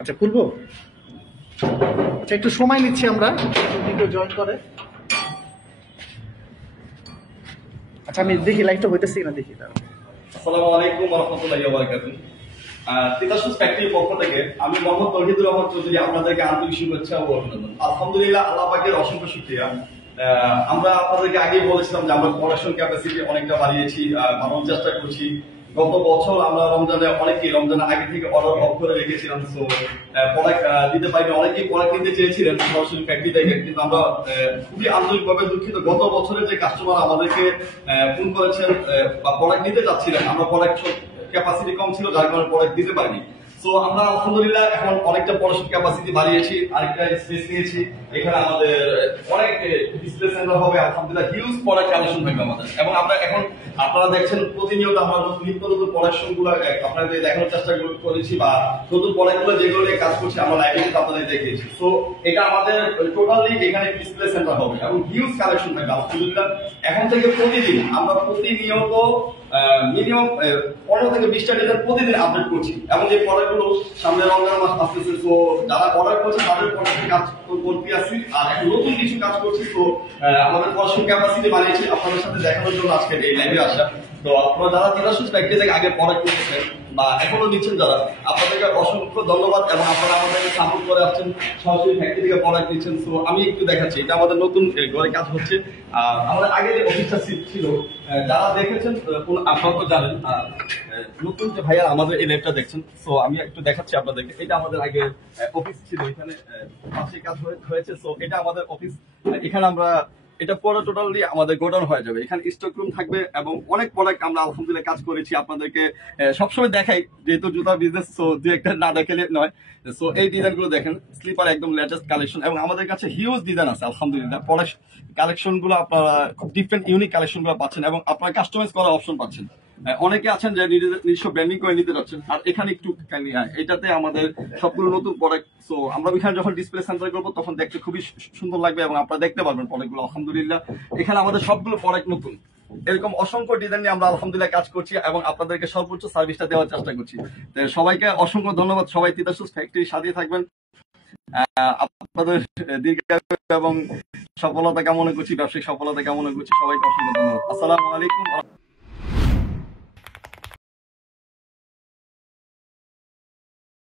আচ্ছা খুলবো। আচ্ছা একটু সময় নিচ্ছি আমরা, একটু জয়েন করে। আচ্ছা আমি দেখি লাইভটা হইতেছি না, দেখি তার। আসসালামু আলাইকুম ওয়া রাহমাতুল্লাহি ওয়া বারাকাতুহু। তিতাসুস ফ্যাক্টরির পক্ষ থেকে আমি মোহাম্মদ তৌহিদুর রহমান চৌধুরী আপনাদেরকে আন্তরিক শুভেচ্ছা ও অভিনন্দন। আলহামদুলিল্লাহ, আল্লাহ পাকের অসংখ্য শুকরিয়া। আমরা আপনাদেরকে আগেই বলেছিলাম যে আমরা প্রোডাকশন ক্যাপাসিটি অনেকটা বাড়িয়েছি, বাড়ানোর চেষ্টা করছি। গত বছর আমরা রমজানের আগে থেকে অর্ডার অফ করে রেখেছিলাম, সো প্রোডাক্ট দিতে পারিনি। অনেকেই প্রোডাক্ট কিনতে চেয়েছিলেন সরাসরি ফ্যাক্টরি থেকে, কিন্তু আমরা খুবই আন্তরিকভাবে দুঃখিত। গত বছরে যে কাস্টমার আমাদেরকে ফোন করেছেন বা প্রোডাক্ট নিতে চাচ্ছিলেন, আমরা প্রোডাক্ট ক্যাপাসিটি কম ছিল, যার কারণে প্রোডাক্ট দিতে পারিনি। সো আমরা আলহামদুলিল্লাহ এখন অনেকটা প্রোডাকশন ক্যাপাসিটি বাড়িয়েছি, আরেকটা স্পেস নিয়েছি। এখানে আমাদের অনেক ডিসপ্লে সেন্টার হবে, আলহামদুলিল্লাহ হিউজ প্রোডাক্ট কালেকশন থাকবে আমাদের। এবং আমরা এখন আপনারা দেখছেন প্রতিনিয়ত আমরা নিত্য নতুন প্রোডাকশন গুলো আপনাদের দেখানোর চেষ্টা করেছি, বা নতুন প্রোডাক্ট গুলো যেগুলো নিয়ে কাজ করছি আমরা লাইভে কিন্তু আপনাদের দেখিয়েছি। সো এটা আমাদের টোটালি এখানে ডিসপ্লে সেন্টার হবে এবং হিউজ কালেকশন থাকবে আলহামদুলিল্লাহ। এখন থেকে প্রতিদিন আমরা প্রতিনিয়ত মিনিমাম 15 থেকে 20টা ডিজাইন প্রতিদিন আপডেট করছি, এবং এই প্রোডাক্টগুলো সামনে রমজান মাস আসতেছে। তো যারা অর্ডার করছে তাদের প্রোডাক্টে কাজ করতে আসছি, আর এখন নতুন কিছু কাজ করছি। তো আমাদের প্রোডাকশন ক্যাপাসিটি বানিয়েছি আপনাদের সাথে দেখানোর জন্য আজকে এই লাইভে আসা। তো আপনারা যারা তিতাসুস ফ্যাক্টরি থেকে আগে প্রোডাক্ট নিচ্ছেন বা এখনো নিচ্ছেন যারা, আপনাদেরকে অসংখ্য ধন্যবাদ, এবং আপনারা আমাদেরকে সাপোর্ট করে আসছেন, সরাসরি ফ্যাক্টরি থেকে প্রোডাক্ট নিচ্ছেন। তো আমি একটু দেখাচ্ছি, এটা আমাদের নতুন ঘরে কাজ হচ্ছে। আমাদের আগে যে অফিসটা ছিল, যারা দেখেছেন আপনারা তো জানেন। নতুন যে ভাইয়া আমাদের এই ল্যাবটা দেখছেন, তো আমি একটু দেখাচ্ছি আপনাদেরকে। এটা আমাদের আগে অফিস ছিল, এখানে পাশে কাজ হয়েছে। তো এটা আমাদের অফিস, এখানে আমরা এটা পুরো টোটালি আমাদের গোডাউন হয়ে যাবে। এখানে স্টক রুম থাকবে এবং অনেক প্রোডাক্ট আমরা আলহামদুলিল্লাহ কাজ করেছি। আপনাদেরকে সবসময় দেখাই, যেহেতু জুতা বিজনেস, সো দু একটা না দেখালে নয়। সো এই ডিজাইন গুলো দেখেন, স্লিপার একদম লেটেস্ট কালেকশন, এবং আমাদের কাছে হিউজ ডিজাইন আছে আলহামদুলিল্লাহ। প্রোডাক্ট কালেকশন গুলো আপনারা খুব ডিফারেন্ট ইউনিক কালেকশন গুলো পাচ্ছেন, এবং আপনারা কাস্টমাইজ করার অপশন পাচ্ছেন। অনেকে আছেন যে নিজস্ব ব্র্যান্ডিং করে নিতে যাচ্ছেন, আর এখানে একটু এটাতে আমাদের সবগুলো নতুন প্রোডাক্ট। সো আমরা এখানে যখন ডিসপ্লে সেন্টার করবো তখন দেখতে খুবই সুন্দর লাগবে, এবং আপনারা দেখতে পারবেন প্রোডাক্টগুলো আলহামদুলিল্লাহ। এখানে আমাদের সবগুলো প্রোডাক্ট নতুন, এরকম অসংখ্য ডিজাইন নিয়ে আমরা আলহামদুলিল্লাহ কাজ করছি, এবং আপনাদেরকে সর্বোচ্চ সার্ভিসটা দেওয়ার চেষ্টা করছি। সবাইকে অসংখ্য ধন্যবাদ। সবাই তিতাসুস ফ্যাক্টরির সাথে থাকবেন। আপনাদের দীর্ঘায়ু এবং সফলতা কামনা করছি, ব্যবসায়িক সফলতা কামনা করছি। সবাইকে অসংখ্য ধন্যবাদ। আসসালামু আলাইকুম।